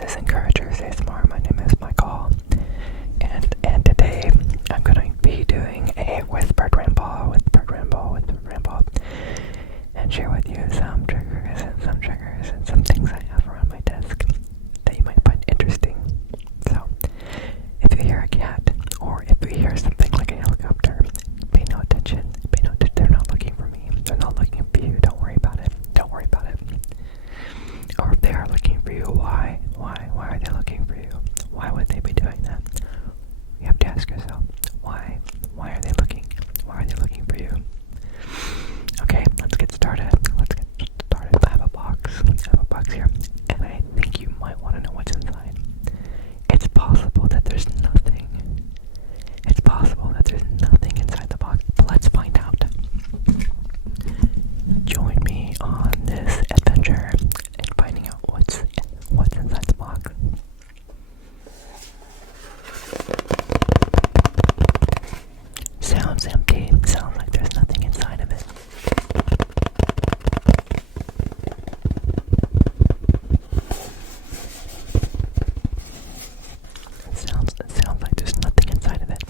This is Encouragers ASMR. My name is Michael, and today I'm going to be doing a whispered ramble, and share with you some triggers and some things I have around my desk that you might find interesting. So, if you hear a cat or if you hear something like a helicopter, pay no attention. They're not looking for me. They're not looking for you. Don't worry about it. Or if they are looking for you, why are they looking for you? Why would they be doing that? You have to ask yourself, why are they looking for you? Okay, let's get started. I have a box here, and I think you might want to know what's inside. It's possible that there's nothing. Inside the box, but let's find out. Join me on this adventure and finding out what's inside the box. Sounds empty. Sounds like there's nothing inside of it. It sounds like there's nothing inside of it.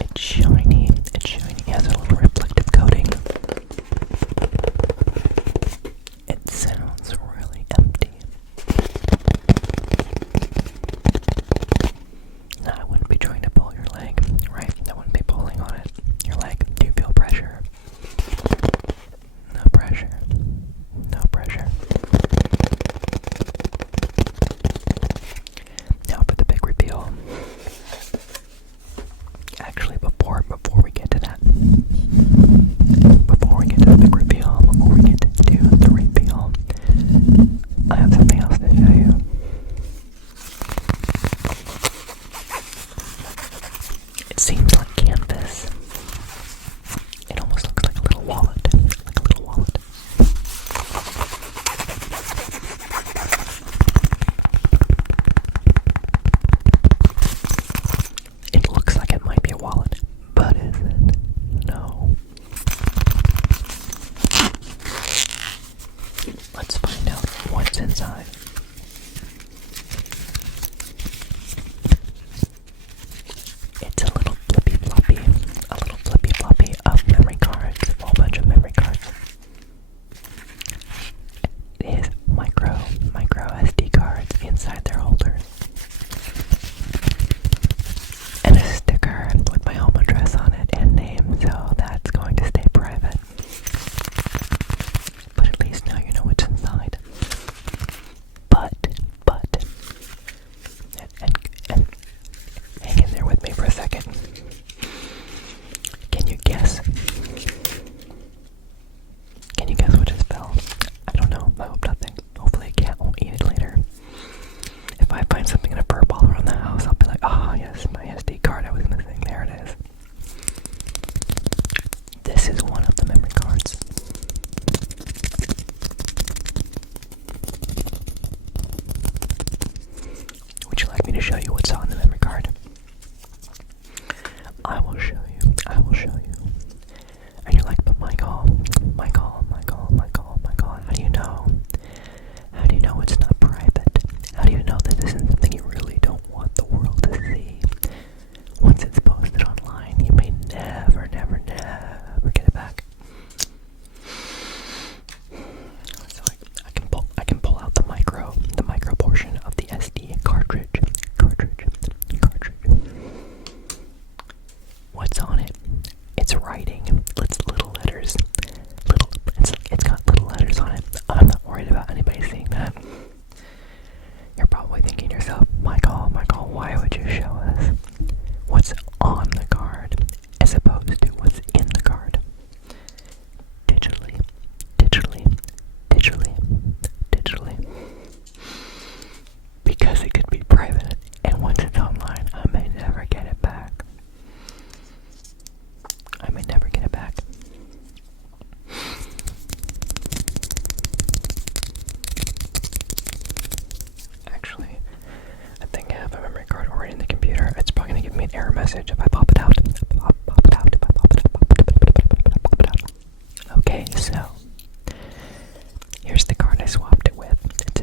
It's shiny. It has a little reflective coating. It sounds really empty. Now, I wouldn't be trying to pull your leg, right? I wouldn't be pulling on it. Your leg, do you feel pressure? No pressure. Now for the big reveal. Actually, before we get to that, before we get to the big reveal, I have something else to show you. It seems like canvas. It almost looks like a little wallet. It looks like it might be a wallet, but is it? No. Let's find out what's inside. It's a little flippy floppy of memory cards, a whole bunch of memory cards. It is micro SD cards inside their holders. And a sticker with my home address on it and name, so that's going to stay private. But at least now you know what's inside. But, and hang in there with me for a second. Can you guess what just fell? I don't know. I hope nothing. Hopefully a cat won't eat it later. If I find something in a fur ball around the house, I'll be like, yes, my SD card I was missing. There it is. This is one of the memory cards. Would you like me to show you what's on the memory card? I will show you. And you're like, but Michael, how do you know? How do you know it's not private? How do you know that this isn't something you really don't want the world to see? Once it's posted online, you may never get it back. So I can pull out the micro portion of the SD cartridge. What's on it? It's writing. It's little letters. It's got little letters on it. I'm not worried about anybody seeing that. You're probably thinking to yourself, Michael, why would you show us what's on the card as opposed to what's in the card? Digitally. Because it could be private, and once it's online, I may never get it back. Actually, I think I have a memory card already in the computer. It's probably going to give me an error message if I pop it out. Okay, so here's the card I swapped it with. It's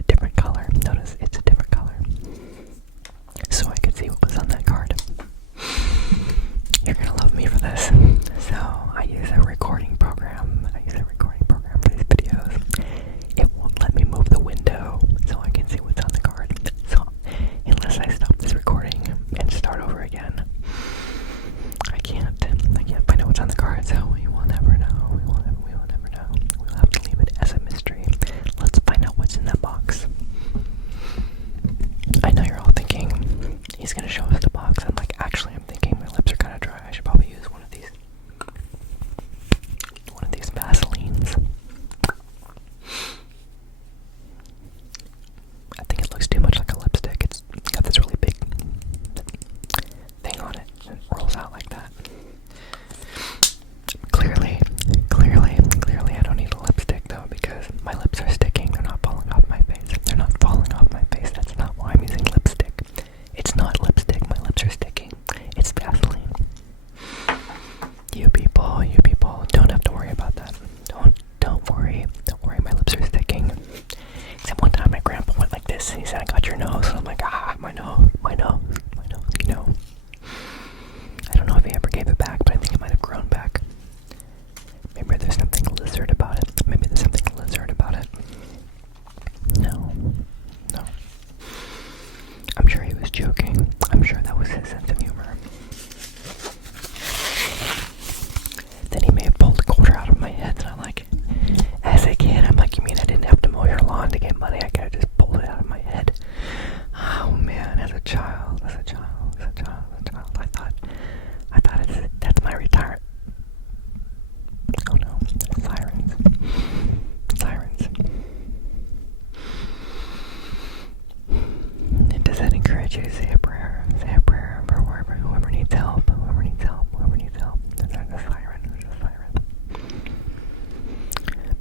encourage you to say a prayer. Say a prayer for whoever needs help. Whoever needs help. Whoever needs help. There's a siren. There's a siren.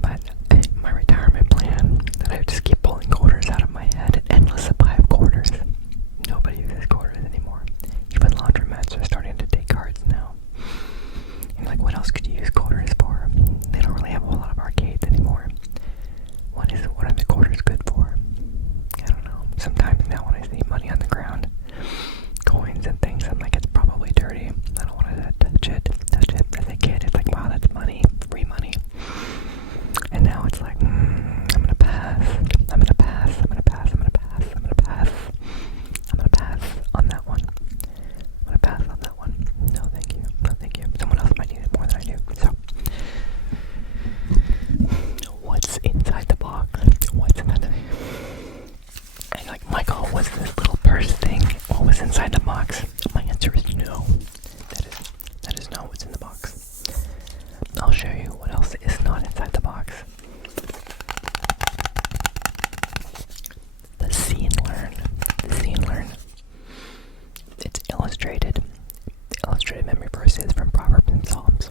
But my retirement plan, that I just keep pulling quarters out of my head, an endless supply of quarters. Nobody uses quarters anymore. Even laundromats are starting to take cards now. And like, what else could you use quarters for? They don't really have a whole lot of arcades anymore. What are the quarters good for? I don't know. Sometimes now when I see money on the ground, coins and things, I'm like, it's probably dirty. I don't want to touch it. As a kid, it's like, wow, that's money, free money. And now it's like, I'm gonna pass. I'm gonna pass on that one. No, thank you. Someone else might need it more than I do. So, what's inside the box? And like, Michael, what's this little purse thing? What was inside the box? My answer is no. That is not what's in the box. I'll show you what else is not inside the box. The See and Learn. It's illustrated memory verses from Proverbs and Psalms.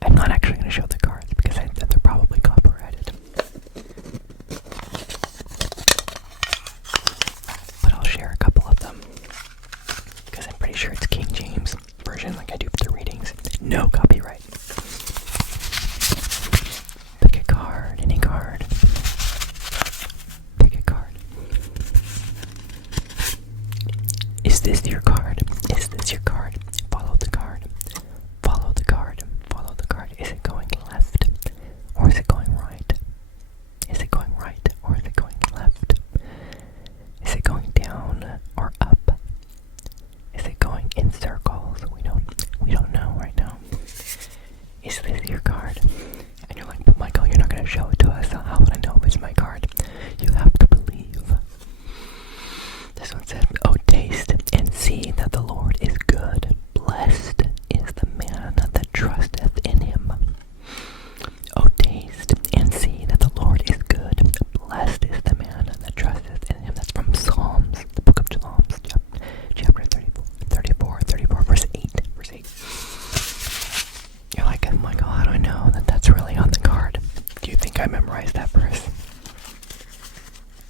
I'm not actually going to show the cards because they're probably copyrighted. But I'll share a couple of them because I'm pretty sure it's King James version like I do for the readings. No copyright. Pick a card, any card. Pick a card. Is this your card? Follow the card. Is it going left or is it going right? Is it going right or is it going left? Is it going down or up? Is it going in circles? We don't know right now. Is this your card? And you're like, but Michael, you're not going to show it to us. So how would I know if it's my card? You have to believe. This one said, oh, taste and see that the Lord is good. Blessed is the man that trusteth in him. Oh, taste and see that the Lord is good. Blessed is the man that trusteth in him. That's from Psalms, the book of Psalms, chapter 34, verse 8. You're like, oh my God, how do I know that that's really on the card? Do you think I memorized that verse?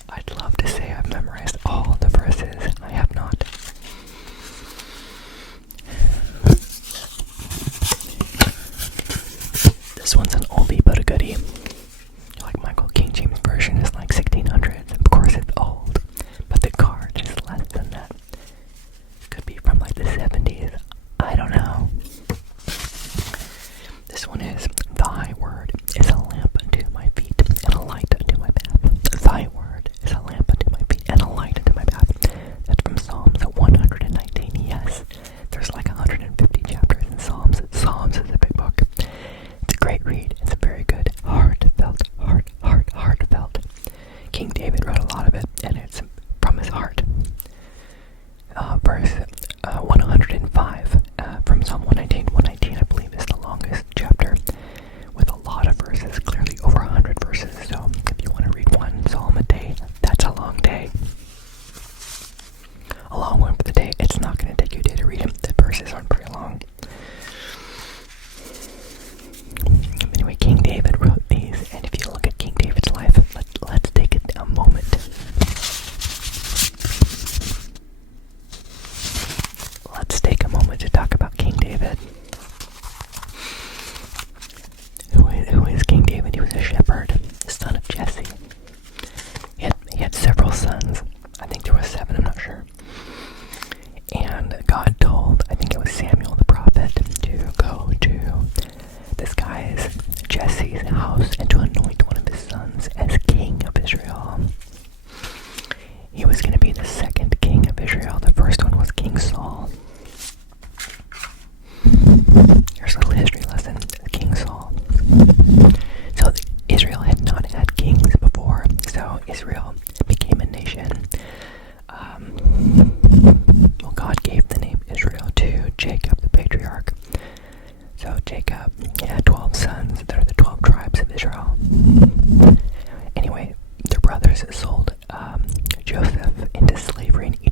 I'd love to say I've memorized all the verses. I have not. This one's an oldie but a goodie. You're like, Michael, King James version is like 1600s. Of course it's old, but the card is less than that. Could be from like the 70s. I don't know. This one is, thy word is a lamp unto my feet and a light unto my path. Thy word is a lamp unto my feet and a light unto my path. That's from Psalms 119. Yes, there's like 150 chapters in Psalms. Psalms is a big book. It's a great read. It's a very good, heartfelt. King David wrote a lot of it, and it's from his heart. Verse 105 from Psalm 119. 119, I believe, is the longest chapter with a lot of verses, clearly over 100 verses. So if you want to read one psalm a day, that's a long day. A long one for the day. It's not going to take you a day to read them. The verses aren't very long. Anyway, King David wrote these, and if you look at King David's life, let's take a moment. Let's take a moment to talk about King David. Who is King David? He was a shepherd, the son of Jesse. He had several sons. I think there were 7, I'm not sure. And God told, I think it was Samuel the prophet, to go to this guy's, Jesse's house, and to anoint one of his sons as king of Israel. He was going to be the second king of Israel. The first one was King Saul. Here's a little history lesson. King Saul. So Israel had not had kings before. So Israel became a nation. Well, God gave the name Israel to Jacob, the patriarch. So Jacob had 12 sons. That are the 12 tribes of Israel. Anyway, their brothers sold Joseph into slavery in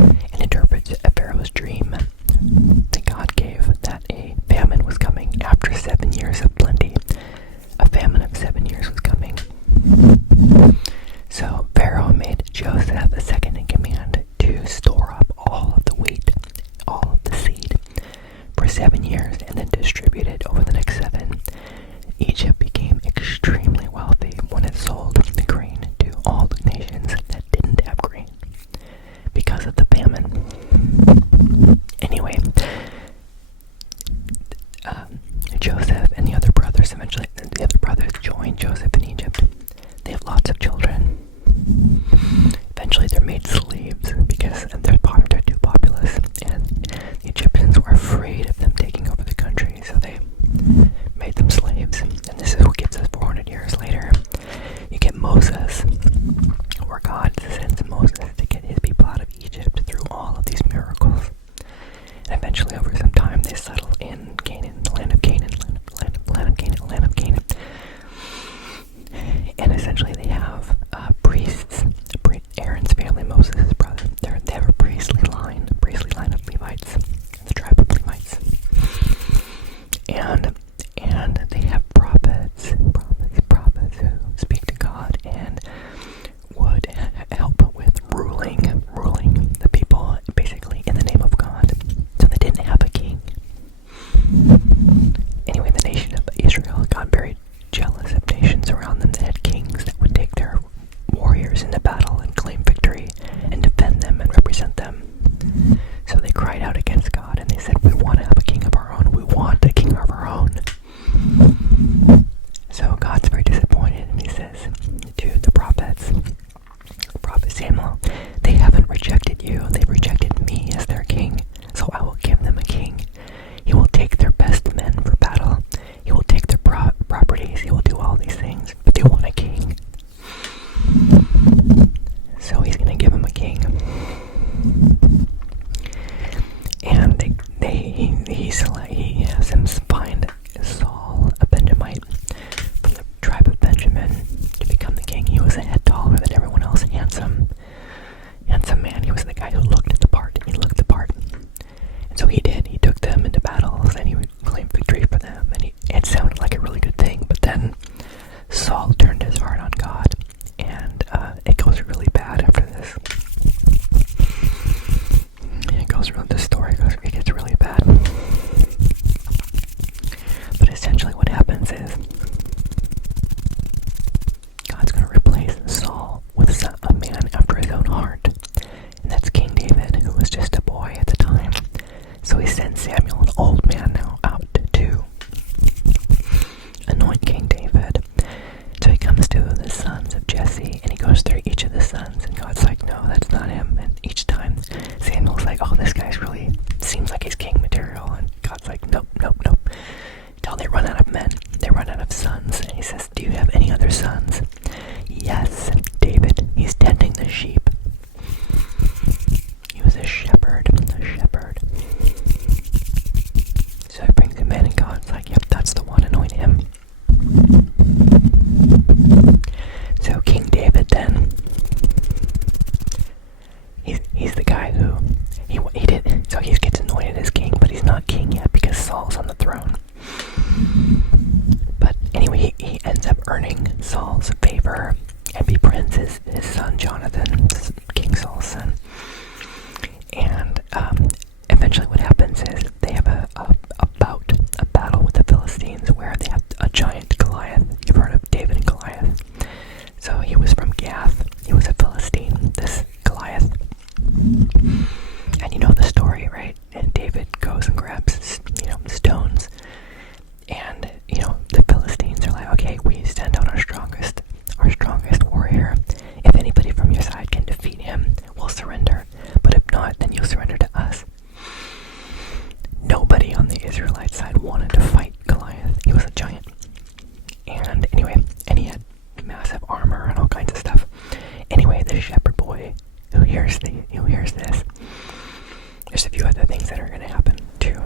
and interprets a Pharaoh's dream that God gave that a famine was coming after 7 years of plenty. A famine of 7 years was coming. So Pharaoh made Joseph a second in command to store up all of the wheat, all of the seed, for 7 years, and then distribute it over the next 7. Egypt became extremely wealthy when it sold the grain to all the nations that didn't have grain because of the famine. Anyway, Joseph and the other brothers, eventually the other brothers joined Joseph in Egypt. They have lots of children. Eventually they're made slaves because they're too populous, and the Egyptians were afraid of them taking over the country, so they made them slaves. And this is what gives us 400 years later. You get Moses, where God sends Moses to get his people out of Egypt through all of these miracles. And eventually, over some time, they settle in Canaan, the land of Canaan, land of Canaan. And essentially, they have priests. Aaron's family, Moses' brother. They have a priestly line of Levites, the tribe of Levites. And they have prophets who speak to God and would help with ruling the people, basically in the name of God. So they didn't have a king. Anyway, the nation of Israel got very jealous of nations around them that had kings that would take their warriors into battle and claim victory and defend them and represent them. So they cried out against God and they said, we want to have a king of our own. We want a king of our own. So God's very disappointed, and he says to the prophets, Prophet Samuel, they haven't rejected you, they've rejected me as their king, so I will give them a king. He will take their best men for battle, he will take their properties, he will do all these things, but they want a king. So he's going to give them a king. And he has them find Saul, a Benjamite, from the tribe of Benjamin, to become the king. He was a head taller than everyone else, handsome man. He was the guy who looked the part. And so he did. He took them into battles, and he would claim victory for them. And it sounded like a really good thing. But then Saul turned his heart on God, and it goes really bad after this. It gets really bad. But essentially what happens is God's going to replace Saul with a man after his own heart. And that's King David, who was just a boy at the time. So he sends Samuel, an old man now, out to anoint King David. So he comes to the sons of Jesse, and he goes through each of the sons, and God's like, no, that's not him. And each time Samuel's like, oh, this guy's really seems like he's king material, and God's like, nope. Until they run out of men, they run out of sons, and he says, do you have any other sons? Yes, David, he's tending the sheep. He was a shepherd. So he brings him in, and God's like, yep, that's the one, anoint him. So King David then, he's the guy who, he did, so he gets anointed as king, but he's not king yet because Saul's on the throne. But anyway, he ends up earning Saul's favor and befriends his son Jonathan, King Saul's son. And eventually what happens is they have a battle with the Philistines where they have a giant Goliath. You've heard of David and Goliath. So he was from Gath. He was a Philistine, this Goliath. And you know the story, right? And David goes and grabs, stones. And, the Philistines are like, okay, we send out our strongest warrior. If anybody from your side can defeat him, we'll surrender. But if not, then you'll surrender to us. Nobody on the Israelite side wanted to fight Goliath. He was a giant. And anyway, and he had massive armor and all kinds of stuff. Anyway, the shepherd boy who hears this, there's a few other things that are going to happen too.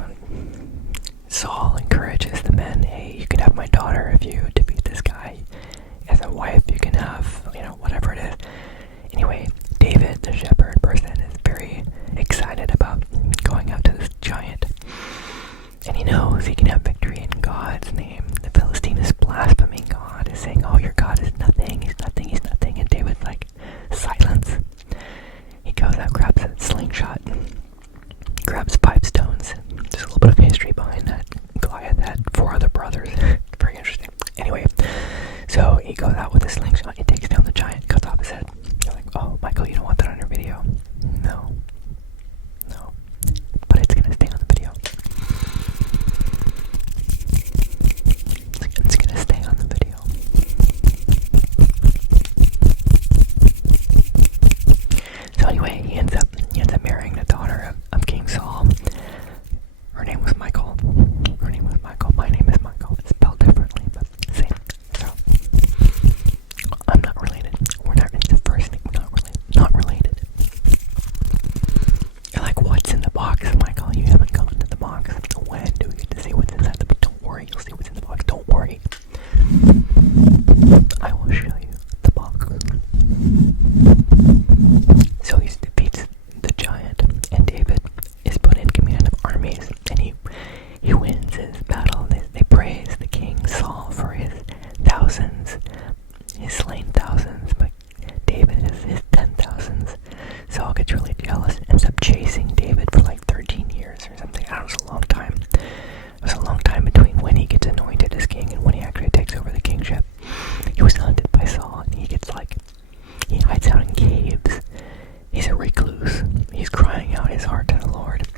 his heart to the Lord.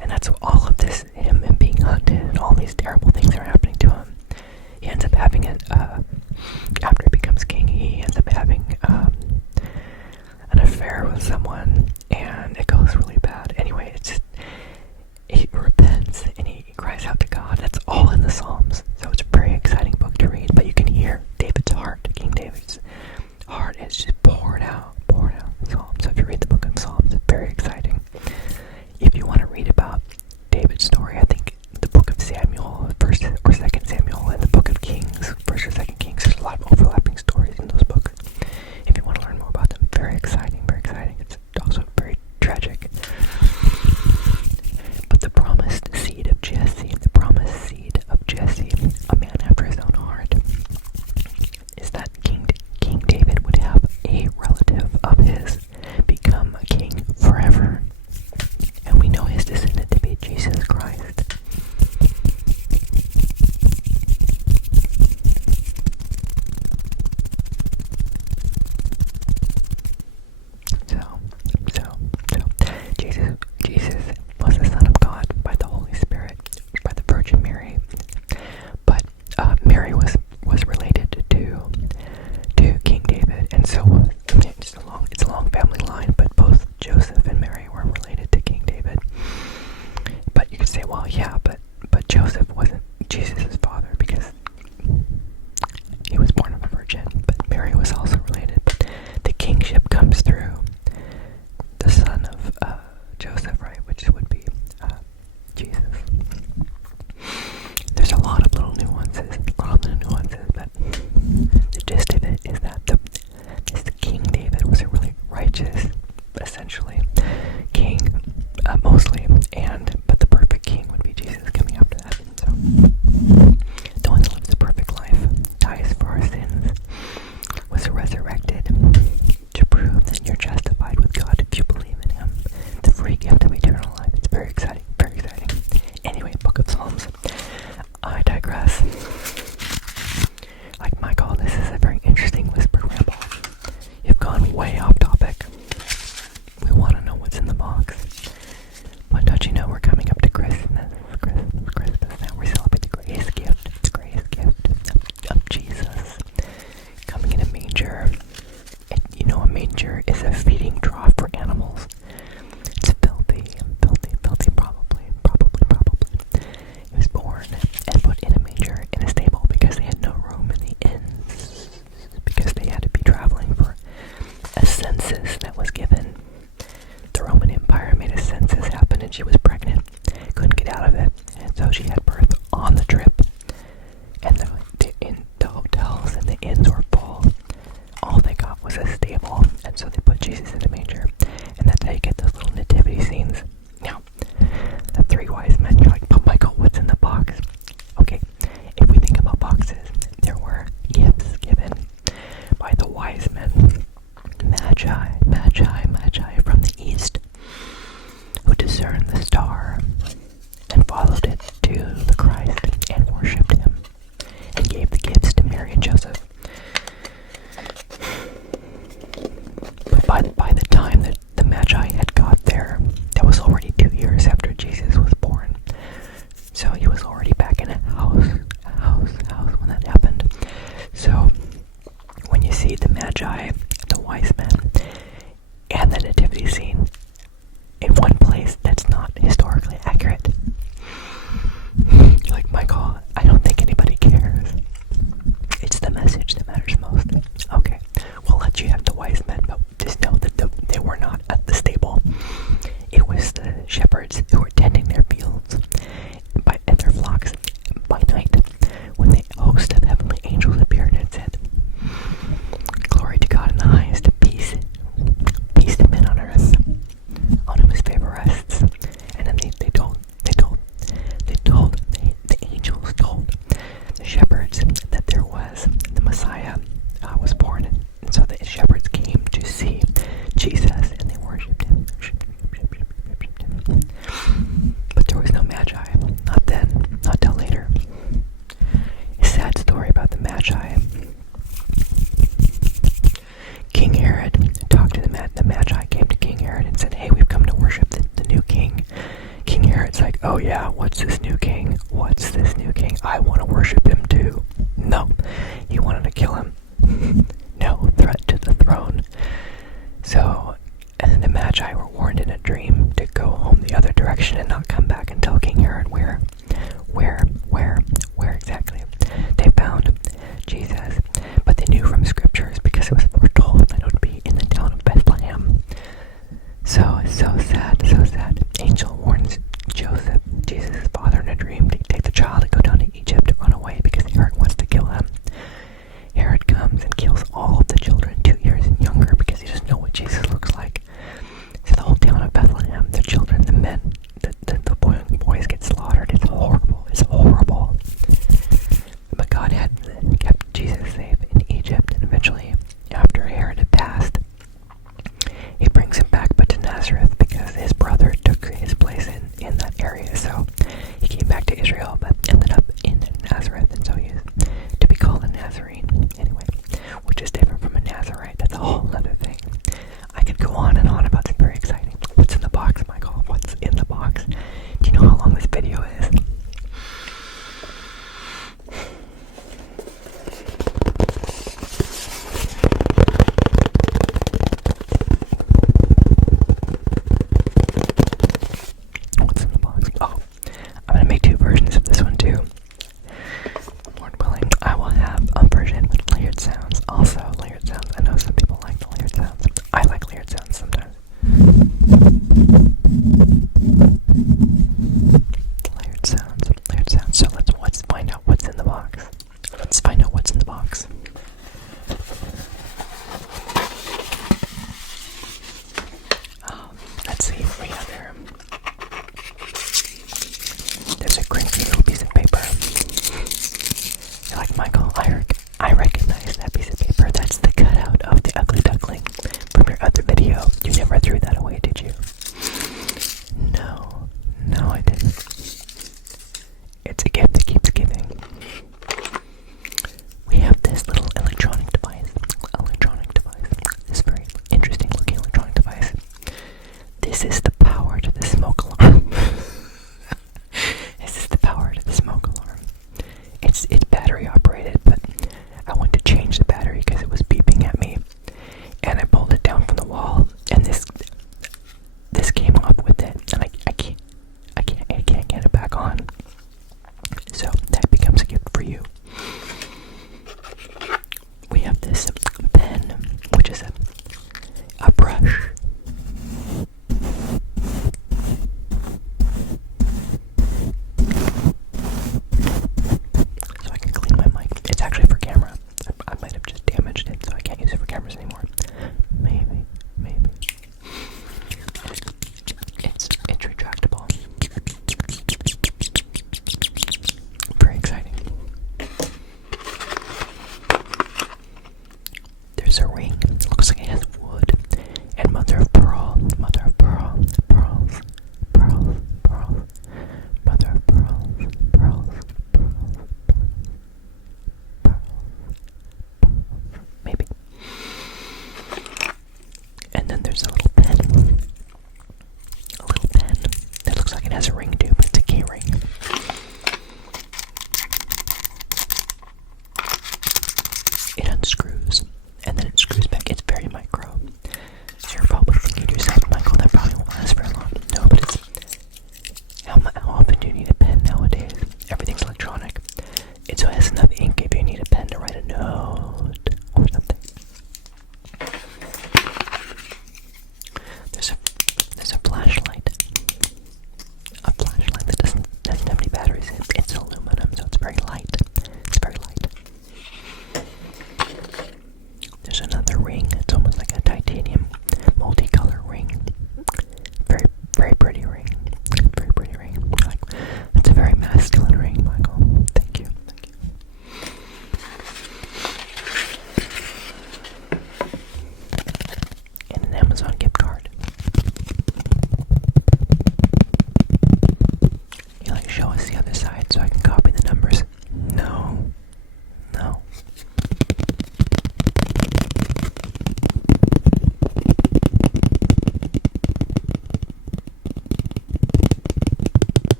And that's all of this, him being hunted and all these terrible things are happening to him. He ends up having after he becomes king, he ends up having an affair with someone, and it goes really bad. Anyway, it's just, he repents and he cries out to God. That's all in the Psalms. So it's a very exciting book to read, but you can hear David's heart, King David's heart is just poured out in Psalms. So if you read the book of Psalms, it's very exciting. If you want to read about David's story, I think the book of Samuel, 1st or 2nd Samuel, and the book of Kings, 1st or 2nd Kings, there's a lot of overlapping stories in those books. If you want to learn more about them, very exciting, very exciting. It's also very tragic. But the promised seed of Jesse, a man after his own heart, is that King David would have a relative of his become a king forever. And we know his descendant to be Jesus Christ. Jesus was the Son of God by the Holy Spirit, by the Virgin Mary. But Mary was related to King David, and so it's a long family line. But both Joseph and Mary were related to King David. But you could say, well, yeah, but Joseph wasn't Jesus' father because he was born of a virgin. But Mary was also related. But the kingship comes through the son of Joseph, right, which would be Jesus. There's a lot of little nuances, but the gist of it is that this King David was a really righteous, essentially, king, mostly, but the perfect king would be Jesus coming after that. So, the one that lives a perfect life, dies for our sins, was resurrected to prove that you're justified with God if you believe in him. The free gift of eternal life. It's very exciting, very exciting. Anyway, Book of Psalms. I digress. Like Michael, this is a very interesting whisper ramble. You've gone way off topic. We want to know what's in the box. But don't you know we're coming up to Christmas? Christmas now. We celebrate the greatest gift of Jesus coming in a manger. A manger is a feeding trough for animals. It's filthy, probably. He was born and put in a manger in a stable because they had no room in the inns, because they had to be traveling for a census that was given. The Roman Empire made a census happen, and she was pregnant, couldn't get out of it, and so she had birth on the trip. And the hotels and the inns were full. All they got was a stable, and so they put Jesus in a manger, and that's how you get those little nativity scenes. Now, the three wise men, you're like, but Michael, what's in the box? Okay, if we think about boxes, there were gifts given by the wise men, magi from the east, who discerned the star and followed it to oh yeah, what's this new king? What's this new king? I want to worship him too. No, he wanted to kill him. No threat to the throne. So, and the Magi were warned in a dream to go home the other direction and not come back and tell King Herod where exactly they found Jesus. But they knew from scriptures because it was foretold that it would be in the town of Bethlehem. So sad, so sad. Angel warns Joseph, Jesus' father, in a dream to take the child and go down to Egypt to run away because Herod wants to kill him. Herod comes and kills all of the children 2 years and younger because he doesn't know what Jesus looks like. So the whole town of Bethlehem, the children, the men, the boys get slaughtered. It's horrible. It's horrible. But God had kept Jesus safe in Egypt, and eventually, after Herod had passed, he brings him back but to Nazareth because his brother took his place in that area. So he came back to Israel but ended up in Nazareth, and so he is to be called a Nazarene anyway, which is different from a Nazarite. That's a whole other thing. I could go on and on about something very exciting. What's in the box, Michael? What's in the box? Do you know how long this video is? What's in the box? Oh, I'm gonna make 2 versions of this one too. Lord willing, I will have a version with layered sounds. Also, layered sounds. I know some people like the layered sounds. I like layered sounds sometimes. Layered sounds. Layered sounds. So let's find out what's in the box. Let's find out what's in the box. Let's see what we have here. There's a crinkly little piece of paper. You're like, Michael, I recognize that piece of paper. That's the cutout of the ugly duckling from your other video. You never threw that away, did you? No, I didn't. It's a gift that keeps giving. We have this little electronic device. This very interesting looking electronic device. This is the power to the smoke alarm. This is the power to the smoke alarm. It's battery operated, but I went to change the battery because it was beeping at me, and I pulled it down from the wall, and this came off with it, and I can't get it back on. So that becomes a gift for you. We have this pen, which is a brush. So I can clean my mic. It's actually for camera. I might have just damaged it, so I can't use it for cameras anymore. Maybe. It's retractable. Very exciting. There's a ring. It looks like it has wood. And mother of pearl. Mother of pearl. Pearls. Mother of pearls. Maybe. And then there's a little pen. That looks like it has a ring too, but it's a key ring. It unscrews, and then it screws back. It's very micro. So you're probably thinking to yourself, Michael, that probably won't last very long. No, but it's... How often do you need a pen nowadays? Everything's electronic. It so has enough ink if you need a pen to write a note or something. There's a flashlight. A flashlight.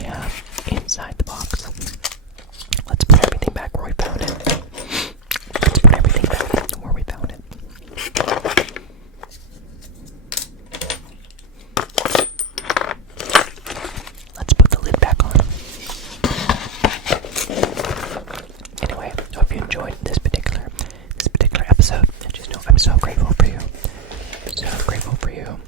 we have inside the box. Let's put everything back where we found it. Let's put everything back where we found it. Let's put the lid back on. Anyway, hope you enjoyed this particular episode. And just know I'm so grateful for you. So grateful for you.